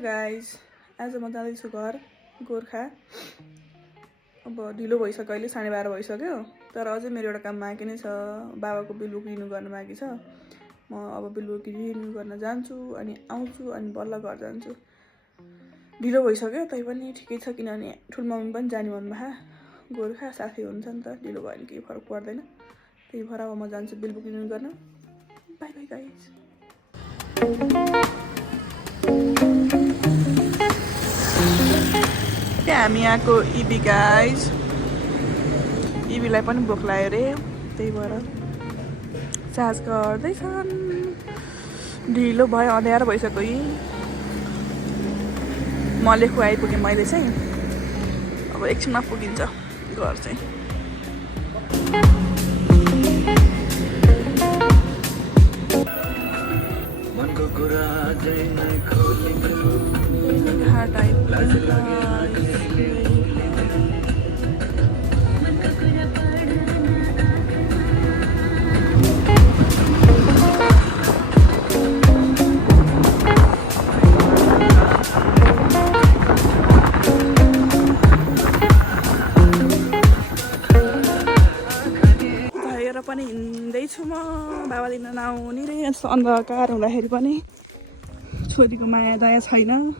Guys आज म जाँदैछु घर गोर्खा। अब ढिलो भइसक्यो, अहिले 12:30 भइसक्यो। तर अझै मेरो एउटा काम बाँकी नै छ, बाबाको बिल बुक रिन्यू गर्न बाँकी छ। म अब बिल बुक रिन्यू गर्न जान्छु अनि आउँछु अनि बल्ल घर जान्छु। ढिलो भइसक्यो तैपनि ठिकै छ, किनभने ठुलमम्मी पनि जाने भन्नु भए गोर्खा साथी हुन्छ नि त, ढिलो भयो भने केही फरक पर्दैन। त्यही भएर अब म जान्छु बिल बुक रिन्यू गर्न। By by guys. हामी यहाँको इबी गाइज, इबीलाई पनि भोक लाग्यो अरे, त्यही भएर चार्ज गर्दैछन्। ढिलो भयो, अँध्यारो भइसक्यो। यी म लेखु आइपुगेँ मैले चाहिँ, अब एकछिनमा पुगिन्छ घर चाहिँ। पनि हिँड्दैछु म, बाबा दिन नआउने रे। यस्तो अन्धकार हुँदाखेरि पनि छोरीको माया दया छैन।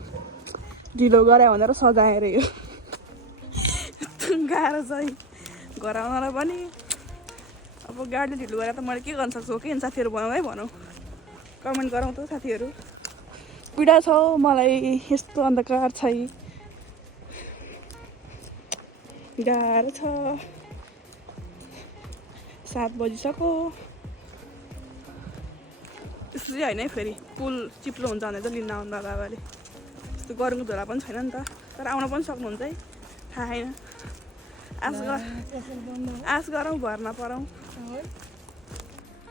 ढिलो गरे भनेर सजाए रे यो। गाह्रो छ घर आउनलाई पनि। अब गाडीले ढिलो गरेर त मैले के गर्न सक्छु, के साथीहरू भनौँ है, भनौँ, कमेन्ट गरौँ त साथीहरू। पीडा छ मलाई यस्तो अन्धकार छै, गाह्रो छ। 7 बजिसक्यो। त्यस्तो चाहिँ होइन है, फेरि पुल चिप्लो हुन्छ भने चाहिँ लिन आउनु बाबाले। त्यस्तो गरौँको झोला पनि छैन नि त, तर आउन पनि सक्नुहुन्छ है, थाहा छैन। आश गरौँ, भर नपरौँ।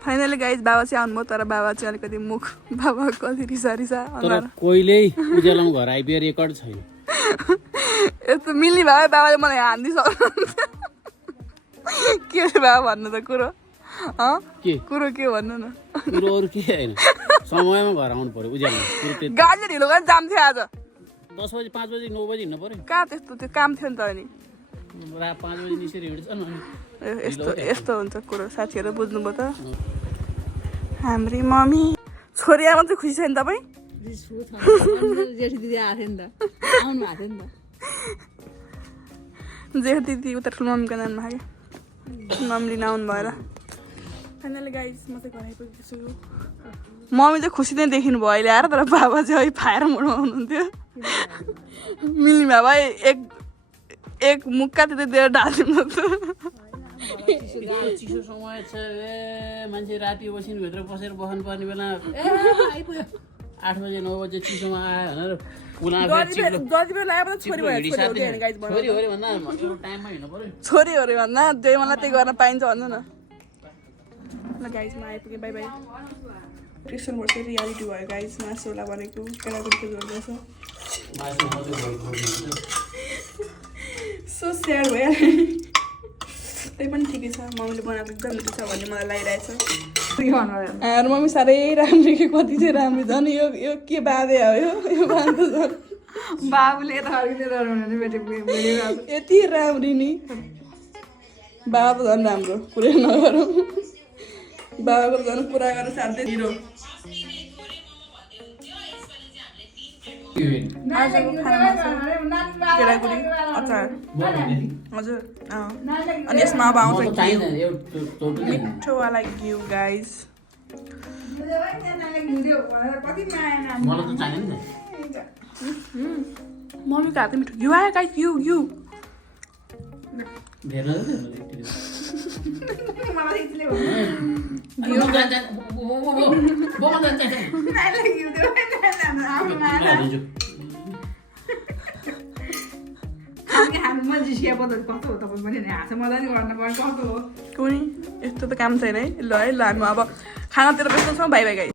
फाइनली गाइज बाबा चाहिँ आउनुभयो, तर बाबा चाहिँ अलिकति मुख, बाबा कति रिसा कहिल्यै उज्यालोमा घर आइपुग्यो रेकर्ड छैन। यस्तो मिल्ने भयो बाबाले मलाई हान्दिसक्नुहुन्छ। के अरे बाबा भन्नु त कुरो, कुरो के भन्नु न। कुरो अरू के होइन, समयमा घर आउनु पर्यो उज्यालो। गाडीले ढिलो गरेर जाम थियो आज। 10 बजी 5 बजी 9 बजी हिँड्नु पर्यो। कहाँ त्यस्तो, त्यो काम थियो नि त। अनि 5 बजी निस्केर हिँड्छन्। यस्तो हुन्छ कुरो, साथीहरू बुझ्नुभयो त। हाम्री मम्मी छोरी आमा चाहिँ खुसी छ नि तपाईँ? जेठी दिदी आएको थियो नि त, आउनु भएको थियो नि त। जेठी दिदी उता ठुलो मम्मीको नाममा आयो, मम्मी लिन आउनु भएर। फाइनली गाइज म चाहिँ घर आइपुगेको छु। मम्मी चाहिँ खुसी नै देखिनु भयो अहिले आएर, तर बाबा चाहिँ अहिले फायर मोडमा हुनुहुन्थ्यो। मिल्ने बाबा एक मुक्का त्यतै दिएर ढाल्दिनु त। चिसो समय छ, मान्छे राति ओसिनभित्र बसेर बस्नु पर्ने बेला 8 बजे 9 बजे चिसोमा आयो भनेर छोरी हो रे भन्दा त्यही मलाई त्यही गर्न पाइन्छ भन्नु न। ल गाइजमा आइपुगेँ, बाई बाई। क्रिस्चियन वर्ष रियालिटी भयो गाइज। मासुला भनेको केटाकेटीको जोड्दैछ। सो स्याड भयो। त्यही पनि ठिकै छ, मम्मीले बनाएको एकदम मिठो छ भन्ने मलाई लागिरहेछ। मम्मी साह्रै राम्रो, कि कति चाहिँ राम्रो। झन् यो के बाँधे हो, यो बाँध्दा झन् बाबुले यति राम्री नि। बाबा त झन् राम्रो, पुरै नगरौँ। बाबाको झन् पुरा गरेर साध्यै ढिलो। आजको खानामा केटाकुटी अचार, हजुर। अनि यसमा अब आउँछ मिठोवाला घिउ गाइज। मम्मीको हातको मिठो घिउ आयो गाइज, घिउ। कुनै यस्तो त काम छैन है। ल है, ल हामी अब खानातिर व्यस्त छौँ। By by guys.